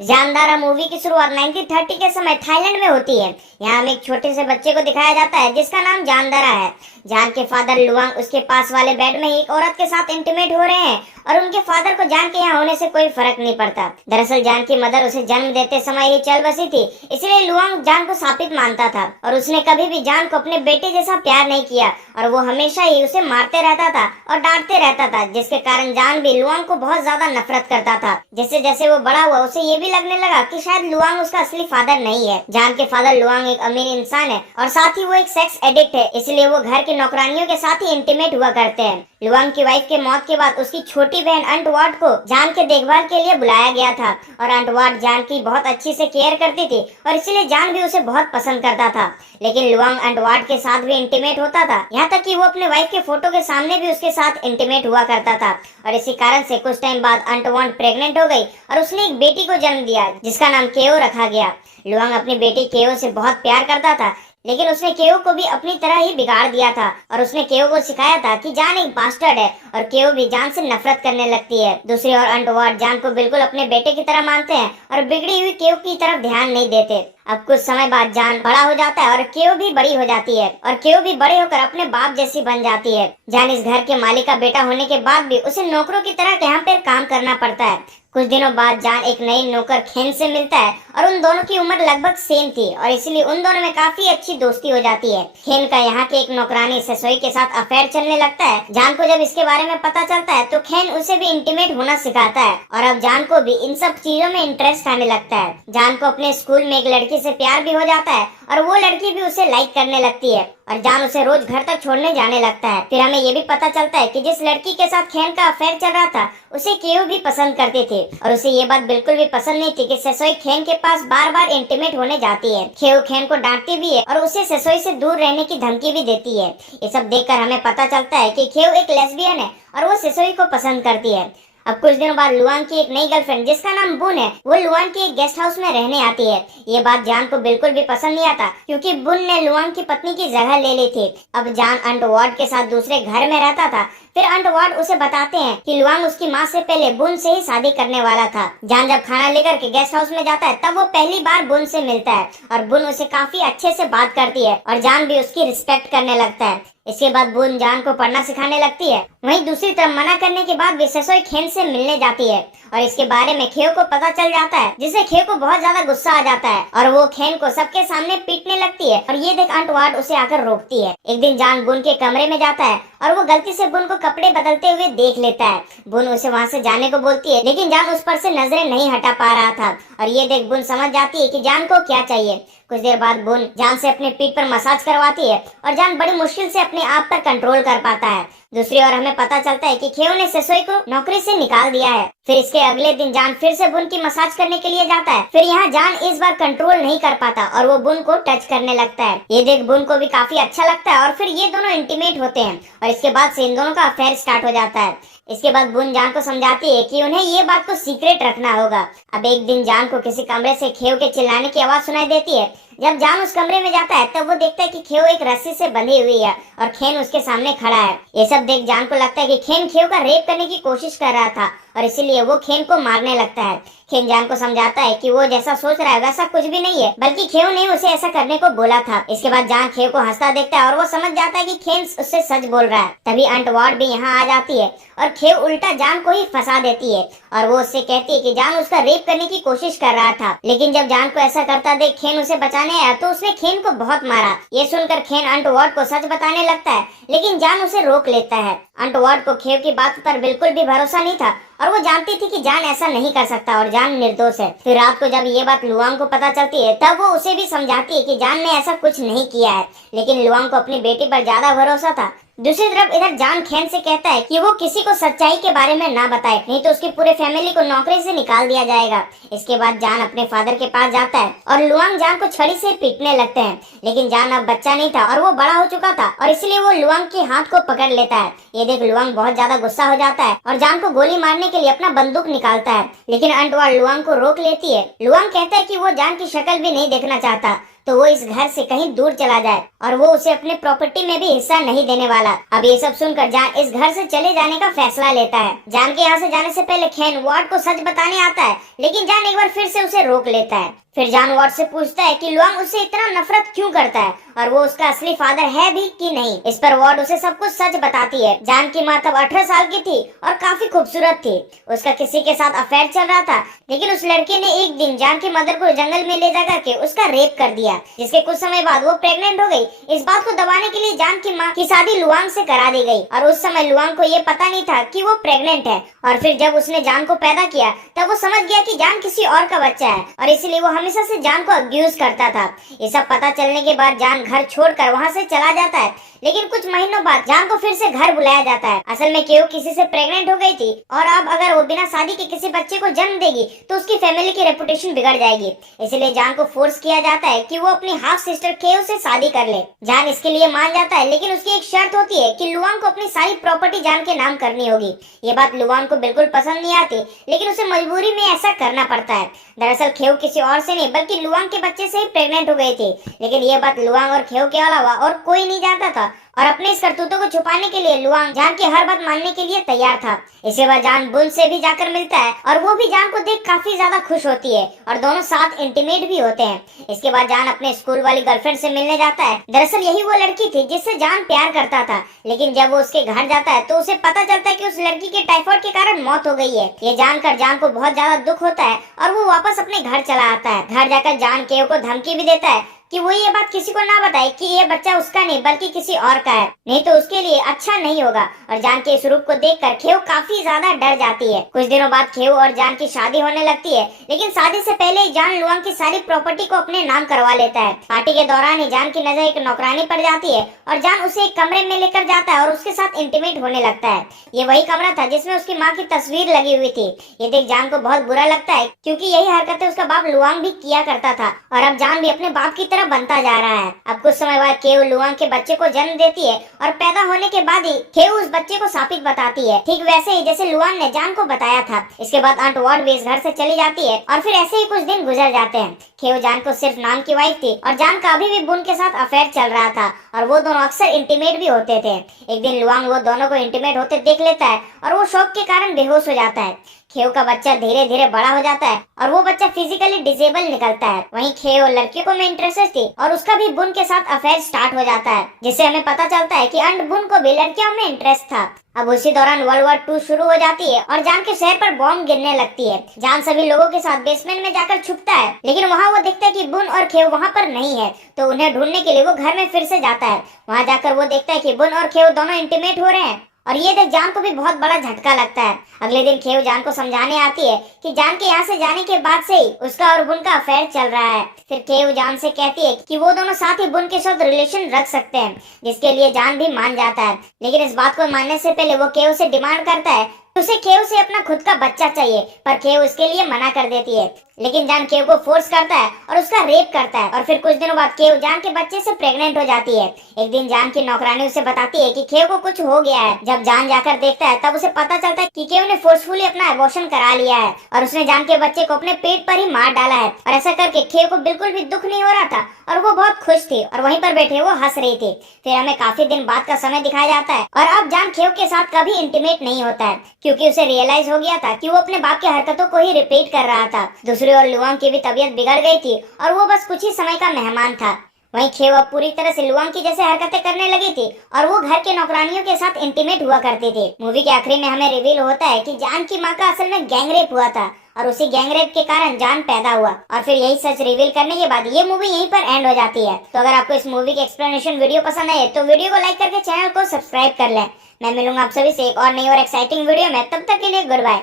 जानदारा movie की शुरुआत 1930 के समय थाईलैंड में होती है। यहाँ हमें एक छोटे से बच्चे को दिखाया जाता है जिसका नाम जानदारा है। जान के फादर लुआंग उसके पास वाले बेड में एक औरत के साथ इंटीमेट हो रहे हैं और उनके फादर को जान के यहाँ होने से कोई फर्क नहीं पड़ता। दरअसल जान की मदर उसे जन्म देते समय ही चल बसी थी, इसलिए लुआंग जान को शापित मानता था और उसने कभी भी जान को अपने बेटे जैसा प्यार नहीं किया और वो हमेशा ही उसे मारते रहता था और डांटते रहता था, जिसके कारण जान भी लुआंग को बहुत ज्यादा नफरत करता था। जैसे जैसे वो बड़ा हुआ उसे ये भी लगने लगा कि शायद लुआंग उसका असली फादर नहीं है। जान के फादर लुआंग एक अमीर इंसान है और साथ ही वो एक सेक्स एडिक्ट है, इसलिए वो घर की नौकरानियों के साथ ही इंटीमेट हुआ करते हैं। लुआंग की वाइफ के मौत के बाद उसकी छोटी बहन अंटवाट को जान के देखभाल के लिए बुलाया गया था और अंटवाट जान की बहुत अच्छी से केयर करती थी और इसलिए जान भी उसे बहुत पसंद करता था। लेकिन लुआंग अंटवाट के साथ भी इंटीमेट होता था, यहाँ तक कि वो अपने वाइफ के फोटो के सामने भी उसके साथ इंटीमेट हुआ करता था और इसी कारण से कुछ टाइम बाद अंटवाट प्रेग्नेंट हो गई और उसने एक बेटी को जन्म दिया जिसका नाम केओ रखा गया। लुआंग अपनी बेटी केओ से बहुत प्यार करता था, लेकिन उसने केओ को भी अपनी तरह ही बिगाड़ दिया था और उसने केओ को सिखाया था कि जान एक बास्टर्ड है और केओ भी जान से नफरत करने लगती है। दूसरी ओर अंटवाट जान को बिल्कुल अपने बेटे की तरह मानते हैं और बिगड़ी हुई केओ की तरफ ध्यान नहीं देते। अब कुछ समय बाद जान बड़ा हो जाता है और केओ भी बड़ी हो जाती है और केओ भी बड़े होकर अपने बाप जैसी बन जाती है। जान इस घर के मालिक का बेटा होने के बाद भी उसे नौकरों की तरह यहाँ पे काम करना पड़ता है। कुछ दिनों बाद जान एक नई नौकर खेन से मिलता है और उन दोनों की उम्र लगभग सेम थी और इसलिए उन दोनों में काफी अच्छी दोस्ती हो जाती है। खेन का यहाँ के एक नौकरानी सेसोई के साथ अफेयर चलने लगता है। जान को जब इसके बारे में पता चलता है तो खेन उसे भी इंटीमेट होना सिखाता है और अब जान को भी इन सब चीजों में इंटरेस्ट आने लगता है। जान को अपने स्कूल में एक लड़की से प्यार भी हो जाता है और वो लड़की भी उसे लाइक करने लगती है और जान उसे रोज घर तक छोड़ने जाने लगता है। फिर हमें ये भी पता चलता है कि जिस लड़की के साथ खेन का अफेयर चल रहा था उसे केओ भी पसंद करते थे और उसे ये बात बिल्कुल भी पसंद नहीं थी कि सेसोई खेन के पास बार बार इंटीमेट होने जाती है। केओ खेन को डांटती भी है और उसे सेसोई से दूर रहने की धमकी भी देती है। ये सब देखकर हमें पता चलता है कि केओ एक लेस्बियन है और वो सेसोई को पसंद करती है। अब कुछ दिनों बाद लुआंग की एक नई गर्लफ्रेंड जिसका नाम बुन है वो लुआंग के एक गेस्ट हाउस में रहने आती है। ये बात जान को बिल्कुल भी पसंद नहीं आता क्योंकि बुन ने लुआंग की पत्नी की जगह ले ली थी। अब जान अंटवाट के साथ दूसरे घर में रहता था। फिर अंटवाट उसे बताते हैं कि लुआंग उसकी माँ से पहले बुन से ही शादी करने वाला था। जान जब खाना लेकर के गेस्ट हाउस में जाता है तब वो पहली बार बुन से मिलता है और बुन उसे काफी अच्छे से बात करती है और जान भी उसकी रिस्पेक्ट करने लगता है। इसके बाद बुन जान को पढ़ना सिखाने लगती है। वहीं दूसरी तरफ मना करने के बाद भी सेसोई खेन से मिलने जाती है और इसके बारे में खेव को पता चल जाता है, जिससे खेव को बहुत ज्यादा गुस्सा आ जाता है और वो खेन को सबके सामने पीटने लगती है और ये देख अंटवाट उसे आकर रोकती है। एक दिन जान बुन के कमरे में जाता है और वो गलती से बुन को कपड़े बदलते हुए देख लेता है। बुन उसे वहाँ से जाने को बोलती है, लेकिन जान उस पर से नजरें नहीं हटा पा रहा था और ये देख बुन समझ जाती है कि जान को क्या चाहिए। कुछ देर बाद बुन जान से अपने पीठ पर मसाज करवाती है और जान बड़ी मुश्किल से अपने आप पर कंट्रोल कर पाता है। दूसरी ओर हमें पता चलता है कि खेओ ने सेसोई को नौकरी से निकाल दिया है। फिर इसके अगले दिन जान फिर से बुन की मसाज करने के लिए जाता है। फिर यहाँ जान इस बार कंट्रोल नहीं कर पाता और वो बुन को टच करने लगता है। ये देख बुन को भी काफी अच्छा लगता है और फिर ये दोनों इंटीमेट होते हैं और इसके बाद से इन दोनों का अफेयर स्टार्ट हो जाता है। इसके बाद बुन जान को समझाती है कि उन्हें ये बात को सीक्रेट रखना होगा। अब एक दिन जान को किसी कमरे से खेव के चिल्लाने की आवाज सुनाई देती है। जब जान उस कमरे में जाता है तब वो देखता है कि खेव एक रस्सी से बंधी हुई है और खेन उसके सामने खड़ा है। ये सब देख जान को लगता है कि खेन खेव का रेप करने की कोशिश कर रहा था और इसीलिए वो खेन को मारने लगता है। खेन जान को समझाता है कि वो जैसा सोच रहा है वैसा कुछ भी नहीं है, बल्कि खेव ने उसे ऐसा करने को बोला था। इसके बाद जान खेव को हंसता देखता है और वो समझ जाता है कि खेन उससे सच बोल रहा है। तभी अंटवाट भी यहाँ आ जाती है और खेव उल्टा जान को ही फंसा देती है और वो उससे कहती है कि जान उसका रेप करने की कोशिश कर रहा था। लेकिन जब जान को ऐसा करता देख खेन उसे बचाने आया तो उसने खेन को बहुत मारा। ये सुनकर खेन अंटवाट को सच बताने लगता है, लेकिन जान उसे रोक लेता है। अंटवाट को खेव की बात पर बिल्कुल भी भरोसा नहीं था और वो जानती थी कि जान ऐसा नहीं कर सकता और जान निर्दोष है। फिर रात को जब ये बात लुआंग को पता चलती है तब वो उसे भी समझाती है कि जान ने ऐसा कुछ नहीं किया है, लेकिन लुआंग को अपनी बेटी पर ज्यादा भरोसा था। दूसरी तरफ इधर जान खेन से कहता है कि वो किसी को सच्चाई के बारे में ना बताए, नहीं तो उसकी पूरे फैमिली को नौकरी से निकाल दिया जाएगा। इसके बाद जान अपने फादर के पास जाता है और लुआंग जान को छड़ी से पीटने लगते हैं, लेकिन जान अब बच्चा नहीं था और वो बड़ा हो चुका था और इसलिए वो लुआंग के हाथ को पकड़ लेता है। ये देख लुआंग बहुत ज्यादा गुस्सा हो जाता है और जान को गोली मारने के लिए अपना बंदूक निकालता है, लेकिन अंटवाट लुआंग को रोक लेती है। लुआंग कहता है कि वो जान की शक्ल भी नहीं देखना चाहता। तो वो इस घर से कहीं दूर चला जाए और वो उसे अपने प्रॉपर्टी में भी हिस्सा नहीं देने वाला। अब ये सब सुनकर जान इस घर से चले जाने का फैसला लेता है। जान के यहाँ से जाने से पहले खेन वार्ड को सच बताने आता है, लेकिन जान एक बार फिर से उसे रोक लेता है। फिर जान वार्ड से पूछता है कि लुआंग उससे इतना नफरत क्यों करता है और वो उसका असली फादर है भी कि नहीं। इस पर वार्ड उसे सब कुछ सच बताती है। जान की माँ तब 18 साल की थी और काफी खूबसूरत थी। उसका किसी के साथ अफेयर चल रहा था, लेकिन उस लड़के ने एक दिन जान की मदर को जंगल में ले जा करके उसका रेप कर दिया, जिसके कुछ समय बाद वो प्रेग्नेंट हो गई। इस बात को दबाने के लिए जान की माँ की शादी लुआंग से करा दी गई और उस समय लुआंग को ये पता नहीं था कि वो प्रेग्नेंट है। और फिर जब उसने जान को पैदा किया तब वो समझ गया कि जान किसी और का बच्चा है और इसलिए वो हमेशा से जान को अब्यूज करता था। ये सब पता चलने के बाद जान घर छोड़कर वहाँ से चला जाता है, लेकिन कुछ महीनों बाद जान को फिर से घर बुलाया जाता है। असल में केओ किसी से प्रेग्नेंट हो गई थी और अब अगर वो बिना शादी के किसी बच्चे को जन्म देगी तो उसकी फैमिली की रेपुटेशन बिगड़ जाएगी। इसलिए जान को फोर्स किया जाता है कि वो अपनी हाफ सिस्टर केओ से शादी कर ले। जान इसके लिए मान जाता है, लेकिन उसकी एक शर्त होती है कि लुआंग को अपनी सारी प्रॉपर्टी जान के नाम करनी होगी। ये बात लुआंग को बिल्कुल पसंद नहीं आती, लेकिन उसे मजबूरी में ऐसा करना पड़ता है। दरअसल खेओ किसी और से नहीं बल्कि लुआंग के बच्चे से ही प्रेग्नेंट हो गई थी, लेकिन ये बात लुआंग और खेओ के अलावा और कोई नहीं जानता था। और अपने इस करतूतों को छुपाने के लिए लुआंग जान की हर बात मानने के लिए तैयार था। इसी बार जान बुन से भी जाकर मिलता है और वो भी जान को देख काफी ज्यादा खुश होती है और दोनों साथ इंटीमेट भी होते हैं। इसके बाद जान अपने स्कूल वाली गर्लफ्रेंड से मिलने जाता है। दरअसल यही वो लड़की थी जिससे जान प्यार करता था, लेकिन जब वो उसके घर जाता है तो उसे पता चलता है कि उस लड़की के टाइफाइड के कारण मौत हो गई है। ये जानकर जान को बहुत ज्यादा दुख होता है और वो वापस अपने घर चला आता है। घर जाकर जान केओ को धमकी भी देता है कि वो ये बात किसी को ना बताए कि ये बच्चा उसका नहीं बल्कि किसी और का है, नहीं तो उसके लिए अच्छा नहीं होगा। और जान के इस रूप को देखकर खेओ काफी ज्यादा डर जाती है। कुछ दिनों बाद खेओ और जान की शादी होने लगती है, लेकिन शादी से पहले ही जान लुआंग की सारी प्रॉपर्टी को अपने नाम करवा लेता है। पार्टी के दौरान ही जान की नजर एक नौकरानी पड़ जाती है और जान उसे एक कमरे में लेकर जाता है और उसके साथ इंटीमेट होने लगता है। ये वही कमरा था जिसमें उसकी माँ की तस्वीर लगी हुई थी। ये देख जान को बहुत बुरा लगता है, क्योंकि यही हरकतें उसका बाप लुआंग भी किया करता था और अब जान भी अपने बाप की तरह बनता जा रहा है। अब कुछ समय बाद केओ लुआंग के बच्चे को जन्म देती है और पैदा होने के बाद ही केओ उस बच्चे को शापित बताती है, ठीक वैसे ही जैसे लुआंग ने जान को बताया था। इसके बाद आंट वार्ड भी इस घर से चली जाती है और फिर ऐसे ही कुछ दिन गुजर जाते हैं। केओ जान को सिर्फ नाम की वाइफ थी और जान का अभी भी बुन के साथ अफेयर चल रहा था और वो दोनों अक्सर इंटीमेट भी होते थे। एक दिन लुआंग वो दोनों को इंटीमेट होते देख लेता है और वो शॉक के कारण बेहोश हो जाता है। खेओ का बच्चा धीरे धीरे बड़ा हो जाता है और वो बच्चा फिजिकली डिसेबल निकलता है। वहीं खेओ लड़कियों को में इंटरेस्टेड थी और उसका भी बुन के साथ अफेयर स्टार्ट हो जाता है, जिससे हमें पता चलता है कि अंट बुन को भी लड़कियों में इंटरेस्ट था। अब उसी दौरान वर्ल्ड वॉर 2 शुरू हो जाती है और जान के शहर पर बॉम्ब गिरने लगती है। जान सभी लोगों के साथ बेसमेंट में जाकर छुपता है, लेकिन वहाँ वो देखता है कि बुन और खेओ वहाँ पर नहीं है, तो उन्हें ढूंढने के लिए वो घर में फिर से जाता है। वहाँ जाकर वो देखता है कि बुन और खेओ दोनों इंटीमेट हो रहे हैं और ये देख जान को भी बहुत बड़ा झटका लगता है। अगले दिन खेओ जान को समझाने आती है कि जान के यहाँ से जाने के बाद से ही उसका और बुन का अफेयर चल रहा है। फिर खेओ जान से कहती है कि वो दोनों साथ ही बुन के साथ रिलेशन रख सकते हैं, जिसके लिए जान भी मान जाता है। लेकिन इस बात को मानने से पहले वो खेओ से डिमांड करता है उसे केओ से अपना खुद का बच्चा चाहिए, पर केओ इसके लिए मना कर देती है। लेकिन जान केओ को फोर्स करता है और उसका रेप करता है और फिर कुछ दिनों बाद केओ जान के बच्चे से प्रेग्नेंट हो जाती है। एक दिन जान की नौकरानी उसे बताती है कि केओ को कुछ हो गया है। जब जान जाकर देखता है तब उसे पता चलता है कि केओ ने फोर्सफुली अपना एबॉर्शन करा लिया है और उसने जान के बच्चे को अपने पेट पर ही मार डाला है। और ऐसा करके केओ को बिल्कुल भी दुख नहीं हो रहा था और वो बहुत खुश थी और वहीं पर बैठे वो हंस रही थी। फिर हमें काफी दिन बाद का समय दिखाया जाता है और अब जान केओ के साथ कभी इंटीमेट नहीं होता है, क्योंकि उसे रियलाइज हो गया था कि वो अपने बाप की हरकतों को ही रिपीट कर रहा था। दूसरी ओर लुआंग की भी तबीयत बिगड़ गई थी और वो बस कुछ ही समय का मेहमान था। वहीं खेओ अब पूरी तरह से लुआंग की जैसे हरकतें करने लगी थी और वो घर के नौकरानियों के साथ इंटीमेट हुआ करती थी। मूवी के आखिरी में हमें रिवील होता है कि जान की माँ का असल में गैंगरेप हुआ था और उसी गैंगरेप के कारण जान पैदा हुआ। और फिर यही सच रिवील करने के बाद ये मूवी यहीं पर एंड हो जाती है। तो अगर आपको इस मूवी की एक्सप्लेनेशन वीडियो पसंद आए तो वीडियो को लाइक करके चैनल को सब्सक्राइब कर लें। मैं मिलूंगा आप सभी से एक और नई और एक्साइटिंग वीडियो में, तब तक के लिए गुड बाय।